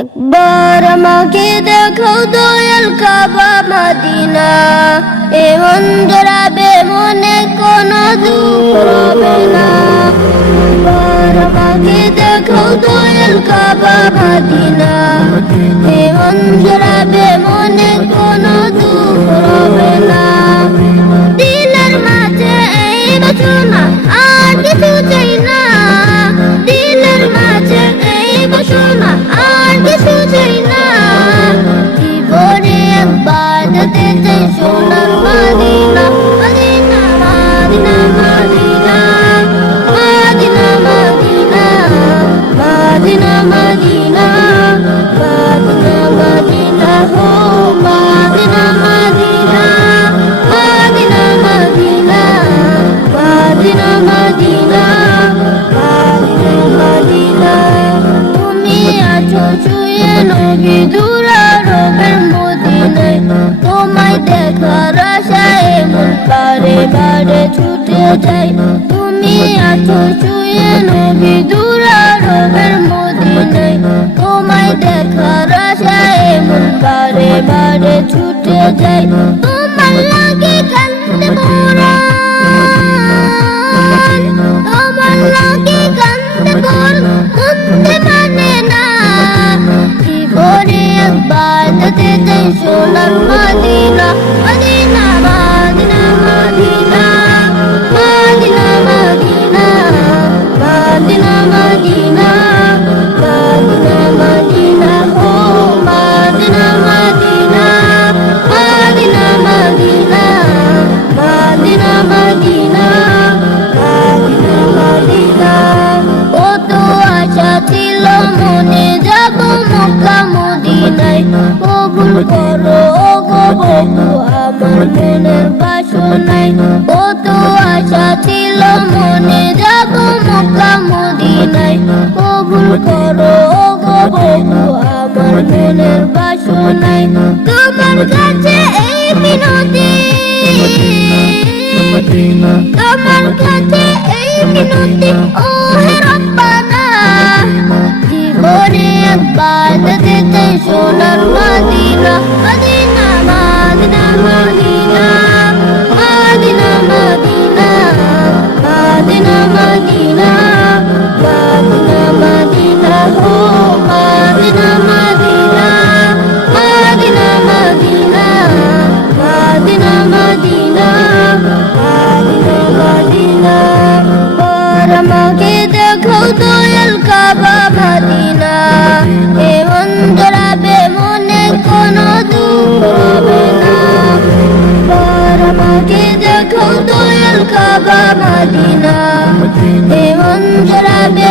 একবার আমাকে দেখাও দয়াল কাবা মদিনা, এ মন জড়াবে মনে কোনো দুঃখ রবে না। একবার আমাকে দেখাও দয়াল কাবা মদিনা, এ মন জড়াবে মনে কোনো দুঃখ রবে না। দিলের মাঝে এই বাসনা আর কিছু চাই না, দিলের মাঝে এই বাসনা আর কিছু চাই না। জীবনে একবার যেতে চাই সোনার Medina, Medina Medina Medina Medina Medina Medina Medina Medina Medina হো Medina Medina Medina Medina Medina Medina Medina Medina. তুমি আছো শুয়ে নবী দুরারবের মদিনায়, তোমায় দেখার আশায় মন বারে বারে ছুটে যায়। তুমি আছো শুয়ে নবী দুরারবের মদিনায়, তোমায় দেখার আশায় মন বারে বারে ছুটে যায়। তোমার লাগে কান্দে মোরা, তোমার লাগে কান্দে মোর মনতে মানে না। জীবনে একবার যেতে চাই সোনার Medina, Medina Medina Medina Medina Medina Medina Medina Medina Medina হো Medina Medina Medina Medina Medina Medina Medina Medina. কত আশা ছিল মনে যাব মক্কা মদিনায়, কবুল করো গো প্রভু আমার মনের বাসনায়। কত আশা ছিল মনে যাব মক্কা মদিনায়, কবুল করো গো প্রভু আমার মনের বাসনায়। তোমার কাছে এই মিনতি, তোমার কাছে এই মিনতি ও হে রব্বানা। জীবনে একবার যেতে চাই সোনার Medina, Medina Medina Medina Medina Medina Medina Medina Medina Medina হো Medina Medina Medina Medina Medina Medina Medina Medina. আমাকে দেখাও দয়াল কাবা মদিনা, এ মন জড়াবে মনে কোনো দুঃখ হবে না। আমাকে দেখাও দয়াল কাবা মদিনা, এ মন জড়াবে